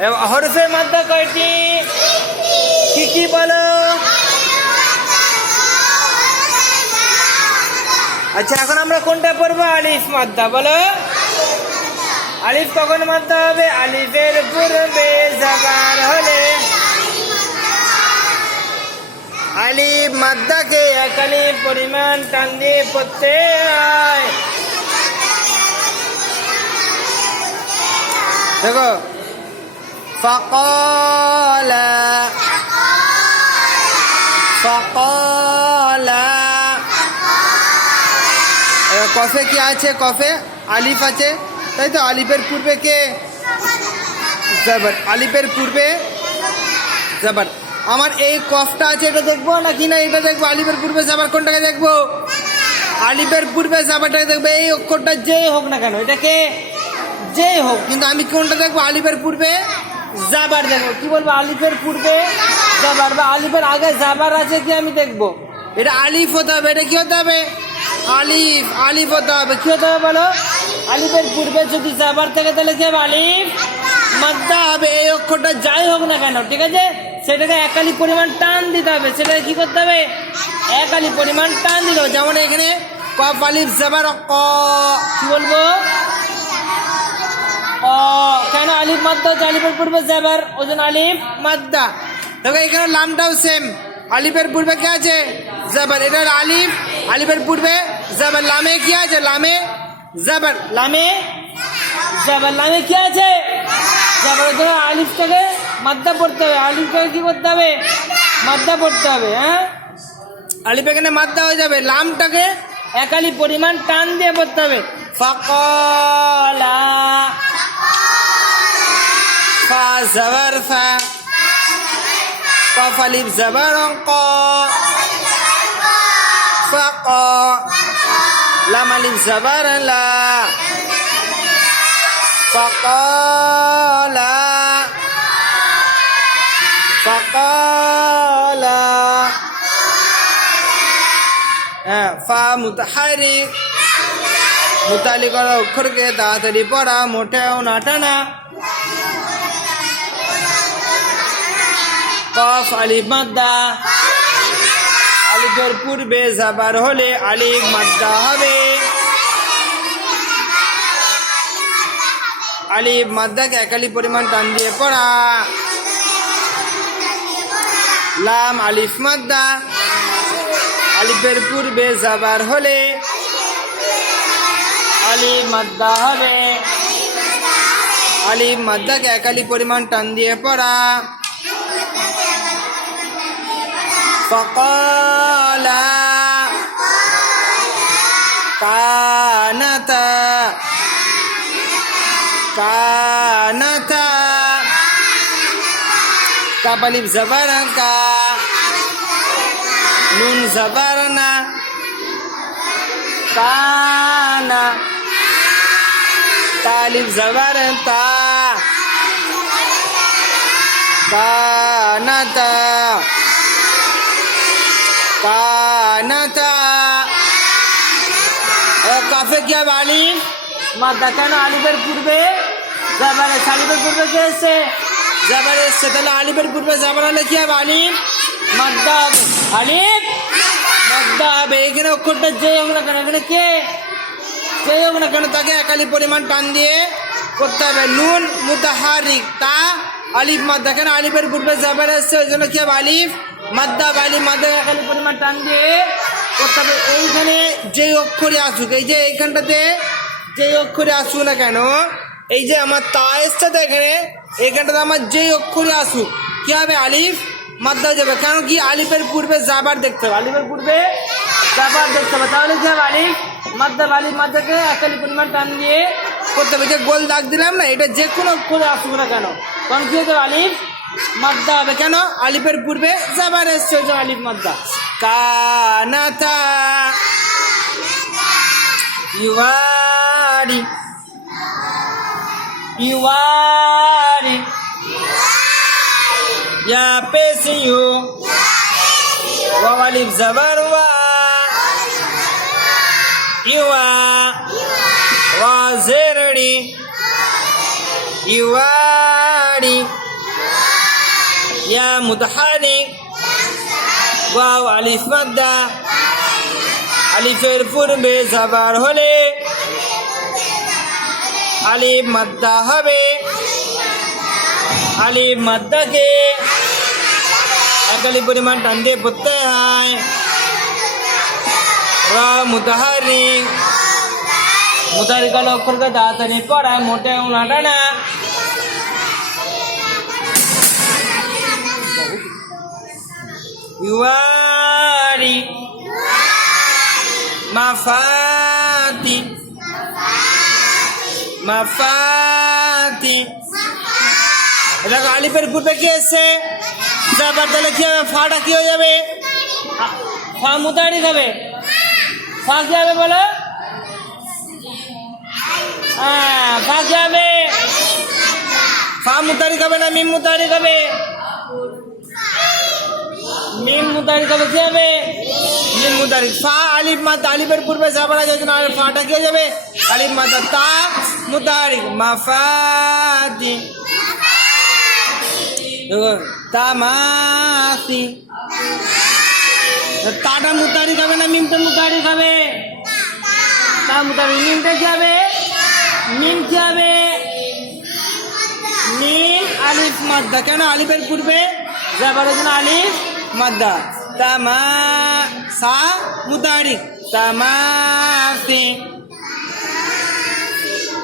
হরফে মাদ্দা কয়টি? কি কি বলো? আচ্ছা এখন আমরা কোনটা পড়ব? আলিফ মাদ্দা, বলো। আলিফ কখন মাদ্দা হবে? আলিফের পূর্বে জাবার হলে। আলিফ মাদ্দাকে এক আলিফ পরিমাণ টান দিয়ে পড়তে হয়। দেখো ফকলা এবার কফে কি আছে? কফে? আলিফ আছে। তাই তো আলিফের পূর্বে কে? জাবার। আলিফের পূর্বে জাবার। আমার এই কফটা আছে, এটা দেখব নাকি না? এটা দেখব। আলিফের পূর্বে জাবার কোনটাকে দেখব? আলিফের পূর্বে জাবারটাকে দেখব। এই অক্ষরটা যেই হোক না কেন এটাকে যেই হোক। কিন্তু আমি কোনটা দেখব? আলিফের পূর্বে জাবার দেখব কি বলব, আলিফের পূর্বে জাবার বা আলিফের আগে জাবার আছে কি আমি দেখব? এটা আলিফ হতে হবে, এটা কি হতে হবে? আলিফ আলিফ হতে হবে, কি হতে হবে বলো? আলিফের পূর্বে যদি জাবার থাকে, তাহলে কি হবে আলিফ? মাদ্দা হবে, এই অক্ষরটা যাই হোক না কেন, ঠিক আছে? সেটাকে একালি পরিমাণ টান দিতে হবে, সেটাকে কি করতে হবে? একালি পরিমাণ টান দিতে হবে, যেমন এখানে কফ, আলিফ, জাবার ক কি বলব? আলিফ মাদ্দা হচ্ছে আলিফের পূর্বে জাবার ওজন আলিফ মাদ্দা। দেখো এখানে লামটাও সেম আলিফের পূর্বে কে আছে? জাবার। এটা আলিফ আলিফের পূর্বে জাবার। লামে কি আছে? লামে জাবার। লামে জাবার। লামে কি আছে? জাবার। জন্য আলিফটাকে মাদ্দা পড়তে হবে। আলিফটাকে কি করতে হবে? মাদ্দা পড়তে হবে হ্যাঁ? আলিফ এখানে মাদ্দা হয়ে যাবে। লামটাকে একালি পরিমাণ টান দিয়ে পড়তে হবে। ফকলা ফা জাবার ফা কফ আলিফ জাবার ক فق لام الف زبر لا فقال فقال হ্যাঁ ফা মুতাহারিক মুতালি করা অক্ষরকে তাড়াতাড়ি পড়া মোটেও না টানা কফ, আলিফ মাদ্দা। আলিফের পূর্বে যাবার হলে আলিফ মাদ্দা হবে। আলিফ মাদ্দাকে একালি পরিমাণ টান দিয়ে পড়া। লাম, আলিফ মাদ্দা। আলিফের পূর্বে যাবার হলে আলিফ মাদ্দা হবে। আলিফ মাদ্দাকে একালি পরিমাণ টান দিয়ে পড়া। فقال كانتا كانتا كباليب زبرنكا نون زبرنا كانا تاليب زبرنتا كانتا কানাতা। কাফে কি হবে আলিফ মাদ্দা কেন আলিফের পূর্বে জাবার এসে আলিফের পূর্বে কে এসছে? জাবার এসছে তাহলে আলিফের পূর্বে জাবার হলে কি হবে আলিফ? মাদ্দা হবে। আলিফ? মাদ্দা হবে। এখানে অক্ষরটা যে হোক না কেন এখানে কে? যে হোক না কেন তাকে একালি পরিমাণ টান দিয়ে করতে হবে নুন মুতাহারিক। তা আলিফ মাদ্দা কেন আলিফের পূর্বে জাবার এসছে ওই জন্য কি হবে? আলিফ মাদ্দা বালি মাদ্দা এখানে পরিমাণ টান দিয়ে করতে হবে এইখানে যে অক্ষরে আসুক, এই যে এইখানটাতে যে অক্ষরে আসুক না কেন, এই যে আমার তা এসছে তো এখানে, এইখানটাতে আমার যেই অক্ষরে আসুক, কি হবে? আলিফ মাদ্দা যাবে। কারণ কি? আলিফের পূর্বে জাবার দেখতে হবে। আলিফের পূর্বে জাবার দেখতে হবে। তাহলে গোল দাগ দিলাম না, এটা যে কোনো অক্ষরে আসুক না কেন? তখন কি হতে আলিফ মাদ্দা হবে। কেন? আলিফের পূর্বে জাবার এসছে ওই আলিফ মাদ্দা কানাতা ইউয়ারি ইউয়ারি, ইয়া ওয়াও আলিফ জাবার ওয়া ইউয়া ওয়া জেরড়ি ইউয়ারি ইয়া মুতাহারিক ওয়াও আলিফ মাদ্দা আলিফের পূর্বে জাবার হলে আলিফ মাদ্দা হবে আলিফ মাদ্দাকে একালি পরিমাণ টান দিয়ে পড়তে হয় র মুতাহারিক মুতাহারিক হলো অক্ষরকে তাড়াতাড়ি পড়ায় মোটে উনাটা না ইউয়ারি মাফাতি মাফাতি দেখো আলিফের পূর্বে কি এসছে যাবার তাহলে কি হবে ফাটা কি হয়ে যাবে ফা মুতারি হবে ফা কি হবে বলো হ্যাঁ ফা কি হবে ফা মুতারি হবে না মিম মুতারি হবে মিম মুতারি হবে কি হবে মিম মুতারি ফা আলিফ মাদ আলিফের পূর্বে যাবার আগে যদি না হয়, ফাটা কি হয়ে যাবে আলিফ মাদ তা মুতারিক মাফাতি দেখো তামাসি তাটা মুতারি খাবে না মিমটা মুতারি খাবে? তা মুতারি মিমটা কি হবে? মিম কি হবে? মিম আলিফ মাদ্দা। কেন আলিফের পূর্বে? যাবার জন্য আলিফ মাদ্দা। তামা সা মুতারি তামাসি